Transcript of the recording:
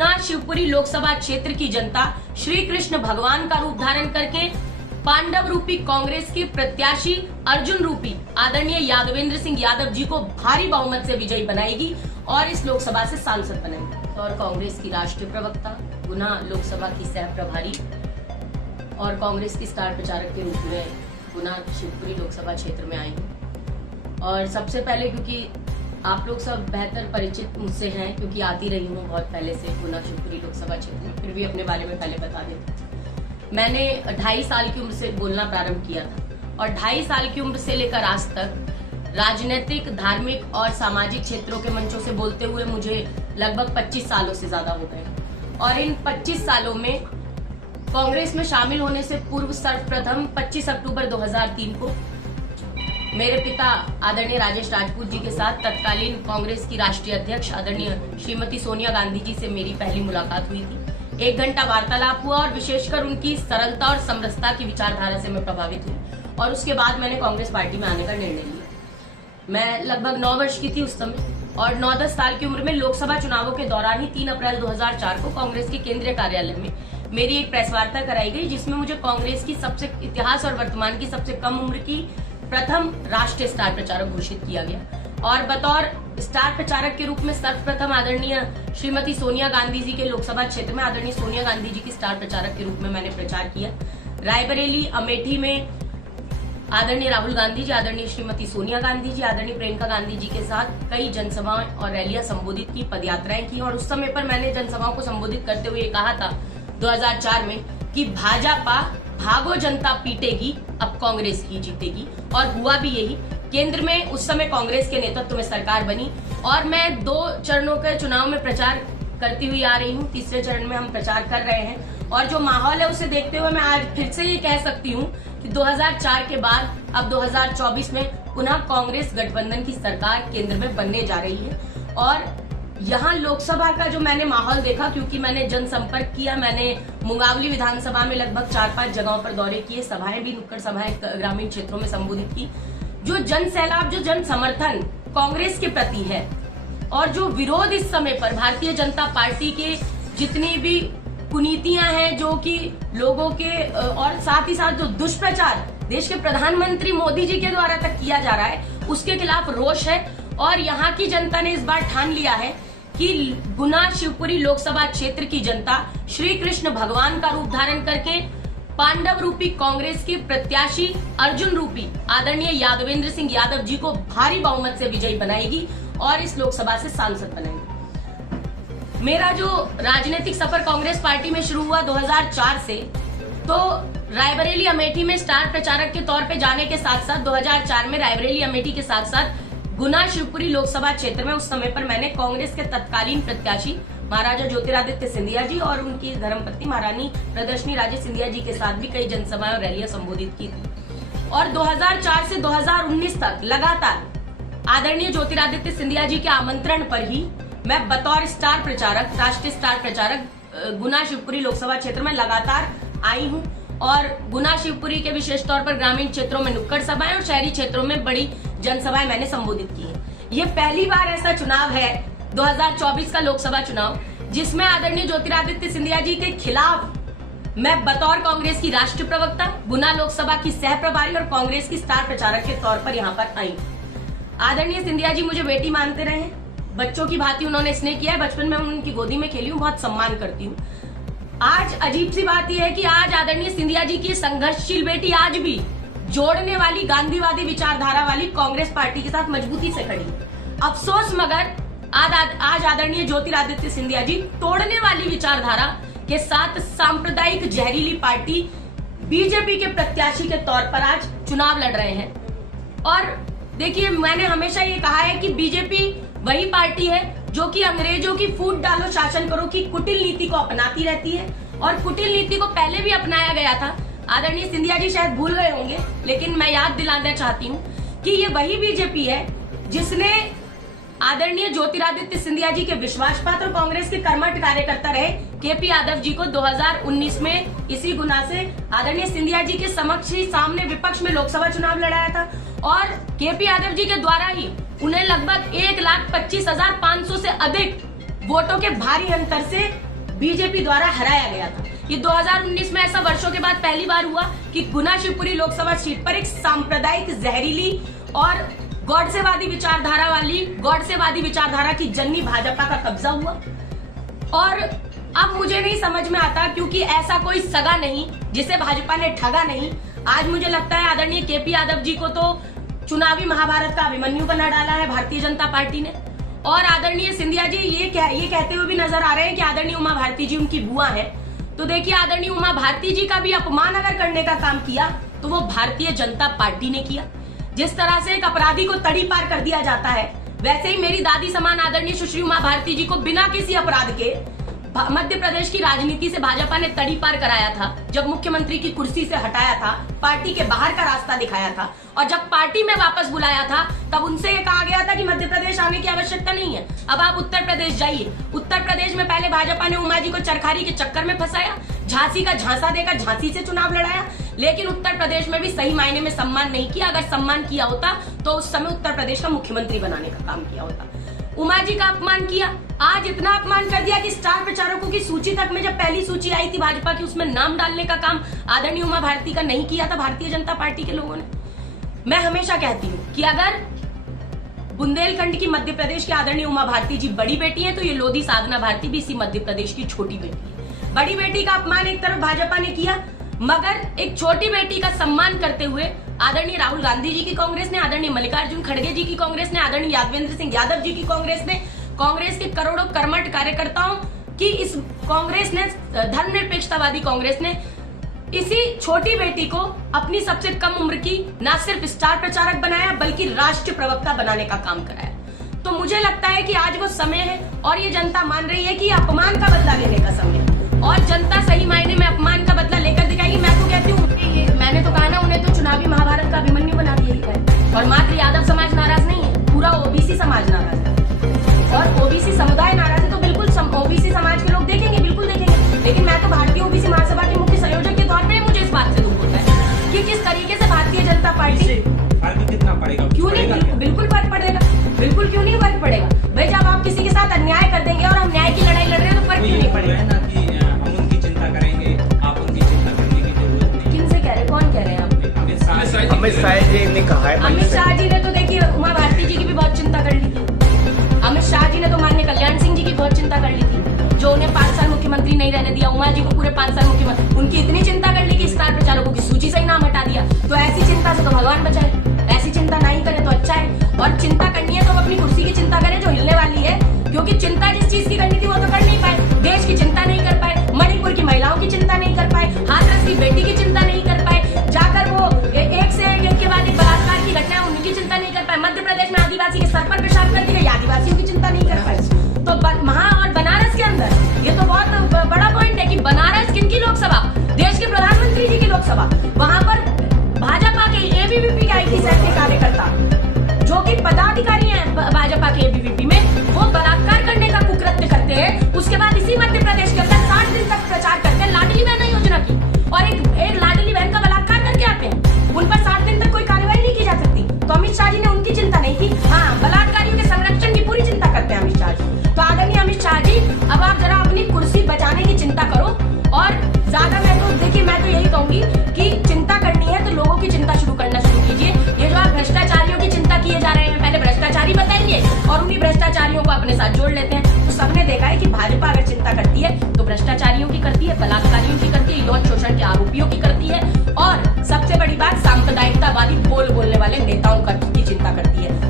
गुना शिवपुरी लोकसभा क्षेत्र की जनता श्री कृष्ण भगवान का रूप धारण करके पांडव रूपी कांग्रेस के प्रत्याशी अर्जुन रूपी आदरणीय यादवेंद्र सिंह यादव जी को भारी बहुमत से विजयी बनाएगी और इस लोकसभा से सांसद बनाएगी। और कांग्रेस की राष्ट्रीय प्रवक्ता, गुना लोकसभा की सह प्रभारी और कांग्रेस की स्टार प्रचारक के रूप में गुना शिवपुरी लोकसभा क्षेत्र में आई हूँ। और सबसे पहले, क्योंकि आप लोग सब बेहतर परिचित मुझसे हैं, क्योंकि आती रही हूँ बहुत पहले से गुना शिवपुरी लोकसभा क्षेत्र में, फिर भी अपने बारे में पहले बता देती हूँ। मैंने 2.5 साल की उम्र से बोलना प्रारंभ किया था और 2.5 साल की उम्र से लेकर आज तक राजनीतिक, धार्मिक और सामाजिक क्षेत्रों के मंचों से बोलते हुए मुझे लगभग 25 सालों से ज्यादा हो गए। और इन 25 सालों में कांग्रेस में शामिल होने से पूर्व सर्वप्रथम 25 अक्टूबर 2003 को मेरे पिता आदरणीय राजेश राजपूत जी के साथ तत्कालीन कांग्रेस की राष्ट्रीय अध्यक्ष आदरणीय श्रीमती सोनिया गांधी जी से मेरी पहली मुलाकात हुई थी। 1 घंटा वार्तालाप हुआ और विशेषकर उनकी सरलता और समरसता की विचारधारा से मैं प्रभावित हुई और उसके बाद मैंने कांग्रेस पार्टी में आने का निर्णय लिया। मैं लगभग 9 वर्ष की थी उस समय और 9-10 साल की उम्र में लोकसभा चुनावों के दौरान ही 3 अप्रैल 2004 को कांग्रेस के केंद्रीय कार्यालय में मेरी एक प्रेस वार्ता कराई गई, जिसमें मुझे कांग्रेस की सबसे इतिहास और वर्तमान की सबसे कम उम्र की प्रथम राष्ट्रीय स्टार प्रचारक घोषित किया गया। और बतौर स्टार प्रचारक के रूप में सर्वप्रथम आदरणीय श्रीमती सोनिया गांधी जी के लोकसभा क्षेत्र में आदरणीय सोनिया गांधी जी की स्टार प्रचारक के रूप में मैंने प्रचार किया। रायबरेली, अमेठी में आदरणीय राहुल गांधी जी, आदरणीय श्रीमती सोनिया गांधी जी, आदरणीय प्रियंका गांधी जी के साथ कई जनसभाएं और रैलियां संबोधित की, पदयात्राएं की। और उस समय पर मैंने जनसभाओं को संबोधित करते हुए कहा था 2004 में कि भाजपा भागो जनता पीटेगी, अब कांग्रेस ही जीतेगी। और हुआ भी यही। केंद्र में उस समय कांग्रेस के नेतृत्व में सरकार बनी और मैं 2 चरणों के चुनाव में प्रचार करती हुई आ रही हूँ। तीसरे चरण में हम प्रचार कर रहे हैं और जो माहौल है उसे देखते हुए मैं आज फिर से ये कह सकती हूँ कि 2004 के बाद अब 2024 में पुनः कांग्रेस गठबंधन की सरकार केंद्र में बनने जा रही है। और यहाँ लोकसभा का जो मैंने माहौल देखा, क्योंकि मैंने जनसंपर्क किया, मैंने मुंगावली विधानसभा में लगभग 4-5 जगहों पर दौरे किए, सभाएं भी, नुक्कड़ सभाएं ग्रामीण क्षेत्रों में संबोधित की। जो जन सैलाब, जो जन समर्थन कांग्रेस के प्रति है और जो विरोध इस समय पर भारतीय जनता पार्टी के जितनी भी कुनीतियां हैं जो कि लोगों के, और साथ ही साथ जो दुष्प्रचार देश के प्रधानमंत्री मोदी जी के द्वारा तक किया जा रहा है, उसके खिलाफ रोष है। और यहाँ की जनता ने इस बार ठान लिया है कि गुना शिवपुरी लोकसभा क्षेत्र की जनता श्री कृष्ण भगवान का रूप धारण करके पांडव रूपी कांग्रेस के प्रत्याशी अर्जुन रूपी आदरणीय यादवेंद्र सिंह यादव जी को भारी बहुमत से विजयी बनाएगी और इस लोकसभा से सांसद बनाएगी। मेरा जो राजनीतिक सफर कांग्रेस पार्टी में शुरू हुआ 2004 से, तो रायबरेली, अमेठी में स्टार प्रचारक के तौर पे जाने के साथ साथ 2004 में रायबरेली, अमेठी के साथ साथ गुना शिवपुरी लोकसभा क्षेत्र में उस समय पर मैंने कांग्रेस के तत्कालीन प्रत्याशी महाराजा ज्योतिरादित्य सिंधिया जी और उनकी धर्मपत्नी महारानी प्रदर्शनी राजे सिंधिया जी के साथ भी कई जनसभाएं और रैलियां संबोधित की थी। और 2004 से 2019 तक लगातार आदरणीय ज्योतिरादित्य सिंधिया जी के आमंत्रण पर ही मैं बतौर स्टार प्रचारक, राष्ट्रीय स्टार प्रचारक गुना शिवपुरी लोकसभा क्षेत्र में लगातार आई हूँ। और गुना शिवपुरी के विशेष तौर पर ग्रामीण क्षेत्रों में नुक्कड़ सभाएं और शहरी क्षेत्रों में बड़ी जनसभाएं मैंने संबोधित की है। ये पहली बार ऐसा चुनाव है 2024 का लोकसभा चुनाव जिसमें आदरणीय ज्योतिरादित्य सिंधिया जी के खिलाफ मैं बतौर कांग्रेस की राष्ट्रीय प्रवक्ता, गुना लोकसभा की सह प्रभारी और कांग्रेस की स्टार प्रचारक के तौर पर यहाँ पर आई। आदरणीय सिंधिया जी मुझे बेटी मानते रहे, बच्चों की भांति उन्होंने स्नेह किया है। बचपन में उनकी गोदी में खेली हूँ, बहुत सम्मान करती हूँ। आज अजीब सी बात यह है कि आज आदरणीय सिंधिया जी की संघर्षशील बेटी आज भी जोड़ने वाली गांधीवादी विचारधारा वाली कांग्रेस पार्टी के साथ मजबूती से खड़ी है। अफसोस मगर आज आदरणीय ज्योतिरादित्य सिंधिया जी तोड़ने वाली विचारधारा के साथ सांप्रदायिक जहरीली पार्टी बीजेपी के प्रत्याशी के तौर पर आज चुनाव लड़ रहे हैं। और देखिए, मैंने हमेशा ये कहा है कि बीजेपी वही पार्टी है जो कि अंग्रेजों की फूट डालो शासन करो की कुटिल नीति को अपनाती रहती है। और कुटिल नीति को पहले भी अपनाया गया था, आदरणीय सिंधिया जी शायद भूल गए होंगे, लेकिन मैं याद दिलाना चाहती हूँ कि ये वही बीजेपी है जिसने आदरणीय ज्योतिरादित्य सिंधिया जी के विश्वास पात्र कांग्रेस के कर्मठ कार्यकर्ता रहे केपी यादव जी को 2019 में इसी गुना से आदरणीय सिंधिया जी के समक्ष ही सामने विपक्ष में लोकसभा चुनाव लड़ाया था। और केपी यादव जी के द्वारा ही उन्हें लगभग 1,25,500 से अधिक वोटों के भारी अंतर से बीजेपी द्वारा हराया गया था। ये 2019 में ऐसा वर्षों के बाद पहली बार हुआ कि गुना शिवपुरी लोकसभा सीट पर एक सांप्रदायिक, जहरीली और गॉडसेवादी विचारधारा की जननी भाजपा का कब्जा हुआ। और अब मुझे नहीं समझ में आता, क्योंकि ऐसा कोई सगा नहीं जिसे भाजपा ने ठगा नहीं। आज मुझे लगता है आदरणीय केपी यादव जी को तो चुनावी महाभारत का अभिमन्यु बना डाला है भारतीय जनता पार्टी ने। और आदरणीय सिंधिया जी ये कहते हुए भी नजर आ रहे हैं कि आदरणीय उमा भारती जी उनकी बुआ है। तो देखिए, आदरणीय उमा भारती जी का भी अपमान अगर करने का काम किया तो वो भारतीय जनता पार्टी ने किया। जिस तरह से एक अपराधी को तड़ी पार कर दिया जाता है, वैसे ही मेरी दादी समान आदरणीय सुश्री उमा भारती जी को बिना किसी अपराध के मध्य प्रदेश की राजनीति से भाजपा ने तड़ी पार कराया था। जब मुख्यमंत्री की कुर्सी से हटाया था, पार्टी के बाहर का रास्ता दिखाया था, और जब पार्टी में वापस बुलाया था तब उनसे ये कहा गया था कि मध्य प्रदेश आने की आवश्यकता नहीं है, अब आप उत्तर प्रदेश जाइए। उत्तर प्रदेश में पहले भाजपा ने उमा जी को चरखारी के चक्कर में फंसाया, झांसी का झांसा देकर झांसी से चुनाव लड़ाया, लेकिन उत्तर प्रदेश में भी सही मायने में सम्मान नहीं किया। अगर सम्मान किया होता तो उस समय उत्तर प्रदेश का मुख्यमंत्री बनाने का काम किया होता। उमा जी का अपमान किया, आज इतना अपमान कर दिया कि स्टार प्रचारकों की सूची तक में जब पहली सूची आई थी भाजपा की, उसमें नाम डालने का काम आदरणीय उमा भारती का नहीं किया था भारतीय जनता पार्टी के लोगों ने। मैं हमेशा कहती हूँ कि अगर बुंदेलखंड की मध्य प्रदेश की आदरणीय उमा भारती जी बड़ी बेटी है, तो ये लोधी साधना भारती भी इसी मध्य प्रदेश की छोटी बेटी है। बड़ी बेटी का अपमान एक तरफ भाजपा ने किया, मगर एक छोटी बेटी का सम्मान करते हुए आदरणीय राहुल गांधी जी की कांग्रेस ने, आदरणीय मल्लिकार्जुन खड़गे जी की कांग्रेस ने, आदरणीय यादवेंद्र सिंह यादव जी की कांग्रेस ने, कांग्रेस के करोड़ों कर्मठ कार्यकर्ताओं की इस कांग्रेस ने, धर्मनिरपेक्षतावादी कांग्रेस ने इसी छोटी बेटी को अपनी सबसे कम उम्र की न सिर्फ स्टार प्रचारक बनाया, बल्कि राष्ट्रीय प्रवक्ता बनाने का काम कराया। तो मुझे लगता है कि आज वो समय है और ये जनता मान रही है कि अपमान का बदला लेने का समय है, और जनता सही मायने में अपमान का बदला लेकर दिखाएगी। मैं तो कहती हूँ, मैंने तो कहा ना, उन्हें तो चुनावी महाभारत का अभिमन्यु बना दिया है। और मात्र यादव समाज नाराज नहीं है, पूरा ओबीसी समाज नाराज है, और ओबीसी समुदाय नाराज है। तो बिल्कुल ओबीसी समाज के लोग देखेंगे, बिल्कुल देखेंगे। लेकिन मैं तो भारतीय ओबीसी महासभा के मुख्य संयोजक के तौर पर मुझे इस बात से दुख होता है कि किस तरीके से भारतीय जनता पार्टी कितना पड़ेगा, क्यों नहीं, बिल्कुल फर्क पड़ेगा, बिल्कुल क्यों नहीं फर्क पड़ेगा भाई। जब आप किसी के साथ अन्याय कर देंगे और हम न्याय की लड़ाई लड़ रहे हैं, तो फर्क क्यों नहीं पड़ेगा। अमित शाह जी ने कहा है, अमित शाह जी ने तो देखिए उमा भारती जी की भी बहुत चिंता कर ली थी। अमित शाह जी ने तो माननीय कल्याण सिंह जी की बहुत चिंता कर ली थी, जो उन्हें 5 साल मुख्यमंत्री नहीं रहने दिया। उमा जी को पूरे 5 साल मुख्यमंत्री, उनकी इतनी चिंता कर ली कि स्टार प्रचारकों की सूची से ही नाम हटा दिया। तो ऐसी चिंता से तो भगवान बचाए, ऐसी चिंता नहीं करे तो अच्छा है। और चिंता करनी है तो अपनी कुर्सी की चिंता करें जो हिलने वाली है, क्योंकि चिंता जिस चीज की करनी थी वो तो कर नहीं पाए। देश की चिंता नहीं कर पाए, मणिपुर की महिलाओं की चिंता नहीं कर पाए, हाथरस की बेटी की चिंता नहीं कर पाए, जाकर वो एक से एक के बाद एक बलात्कार की घटना उनकी चिंता नहीं कर पाए। मध्य प्रदेश में आदिवासी के सर पर पेशाब कर दिया, आदिवासियों की चिंता नहीं कर पाए। तो और बनारस के अंदर ये तो बहुत बड़ा पॉइंट है कि बनारस किनकी लोकसभा, देश के प्रधानमंत्री जी की लोकसभा, वहां पर भाजपा के एबीवीपी के IT सेल के कार्यकर्ता जो कि पदाधिकारी हैं भाजपा के एबीवीपी में, वो बलात्कार करने का कुकृत्य करते हैं। उसके बाद इसी मध्य प्रदेश के अंदर 60 दिन तक प्रचार करते हैं लाडली बहन योजना की, और एक लाडली बहन का बलात्कार करके आते हैं। उन पर 60 दिन तक कोई कार्रवाई नहीं की जा सकती। तो अमित शाह जी ने उनकी चिंता नहीं की। हाँ, बलात्कारियों के संरक्षण की पूरी चिंता करते हैं अमित शाह जी। तो आदरणीय अमित शाह जी, अब आप जरा अपनी कुर्सी बचाने की चिंता करो। और ज्यादा मैं तो यही कहूंगी कि चिंता करनी है तो लोगों की चिंता शुरू करना शुरू कीजिए। ये जो आप भ्रष्टाचारियों की चिंता किए जा रहे हैं, पहले भ्रष्टाचारी बताएंगे और उन्हीं भ्रष्टाचारियों को अपने साथ जोड़ लेते हैं। तो सबने देखा है कि भाजपा अगर चिंता करती है तो भ्रष्टाचारियों की करती है, बलात्कारियों की करती है, यौन शोषण के आरोपियों की करती है, और सबसे बड़ी बात सांप्रदायिकतावादी बोलने वाले नेताओं की चिंता करती है।